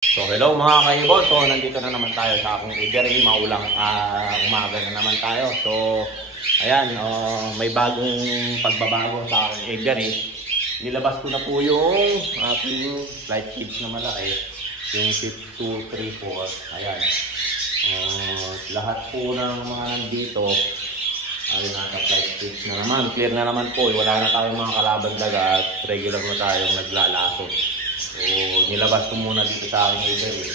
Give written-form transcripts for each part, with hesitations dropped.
So hello mga kaibon, so nandito na naman tayo sa aking aviary, maulang umaga na naman tayo. So ayan, may bagong pagbabago sa aking aviary. Nilabas ko na po yung aking flight cage na malaki, yung 5234. Ayan, lahat po ng mga nandito ay nasa flight cage na naman. Clear na naman po, wala na tayong mga kalaban daga at regular na tayong naglalaso. So, nilabas ko muna dito sa aking aviary.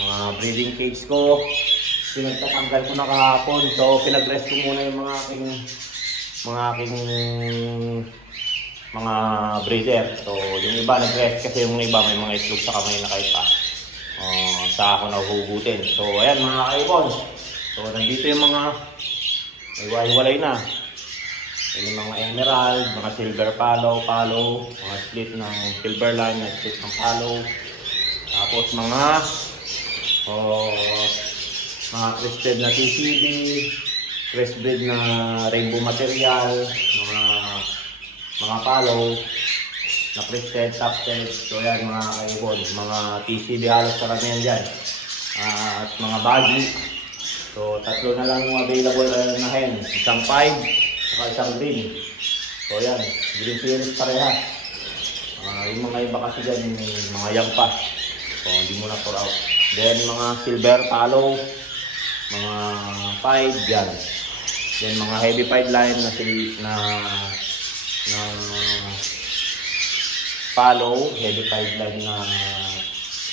Mga breeding cage ko, pinagtatanggal ko na kahapon. So, pinag-rest ko muna yung mga aking breeder. So, yung iba nag-rest kasi yung iba may mga itlog sa kamay na kahit pa. Sa ako nahuhugutin. So, ayan mga kaibon. So, nandito yung mga iwalay na. Yung mga emerald, mga silver palo, mga split ng silver line, mga split ng palo. Tapos mga crested na TCB, crossbred na rainbow material, mga palo, na crested, tufted. So yan mga kaibon, mga TCB halos karamihan dyan. At mga baggy. So tatlo na lang yung available na hen, isang 5. Saka isang green. So yan, green series pareha. Yung mga iba kasi dyan, mga young pa. So hindi mo na pour out. Then mga silver palo, mga 5 yan. Then mga heavy pied line na palo, heavy pied line na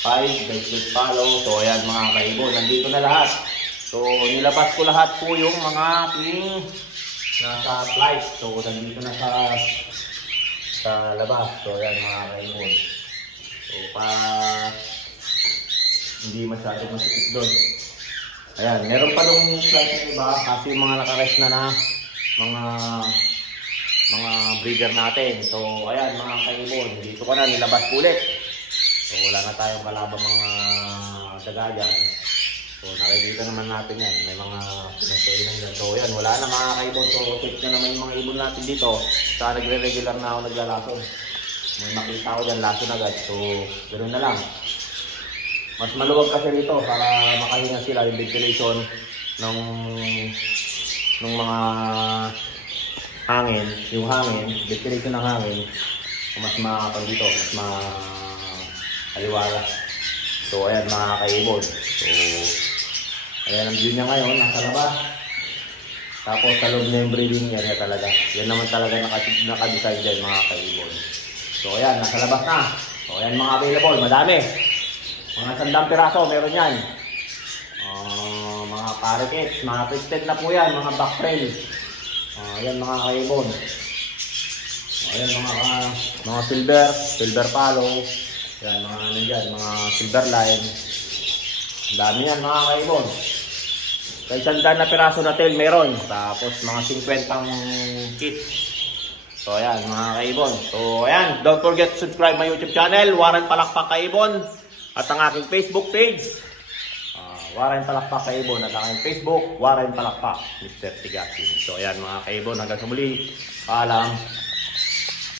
5, basic palo. So ayan mga kaibon, nandito na lahat. So nilabas ko lahat po yung mga aking nasa flight. So nandito na sa labas. So ayan mga kaibon. So hindi masyadong masipit doon. Ayan, meron pa nung flight na iba kasi yung mga nakarest na mga breeder natin. So ayan mga kaibon, dito ko na nilabas ulit. So wala na tayong kalabang mga daga dyan. So nakikita naman natin yan, may mga pinagkainan dyan. So yan, wala na mga kaibon. So check na naman yung mga ibon natin dito. Saka nagre-regular na ako naglalason. May makita ko dyan, lason agad. So ganoon na lang. Mas maluwag kasi dito para makahinga sila yung ventilation ng mga hangin. Yung hangin, ventilation ng hangin. Mas makapag dito, mas makaliwala. So ayan mga kaibon. So ayan ang view niya ngayon, nasa labas. Tapos sa loob na yung breeding area talaga. Yan naman talaga nakadesign dyan mga kaibon. So ayan, nasa labas na. So ayan mga available, madami. Mga 100 piraso, meron yan. Mga parakeets, mga twisted na po yan, mga backtrail. Ayan mga kaibon. Ayan mga silver palo. Ayan mga nandyan, mga silver line. Ang dami yan mga kaibon. Sa 100 na piraso na tail meron. Tapos mga 50 kit. So ayan mga kaibon. So ayan, don't forget to subscribe my YouTube channel, Warren Palakpak Kaibon. At ang aking Facebook page, Warren Palakpak Kaibon. At ang aking Facebook, Warren Palakpak Mr. Tigasin. So ayan mga kaibon, hanggang sa muli. Paalam.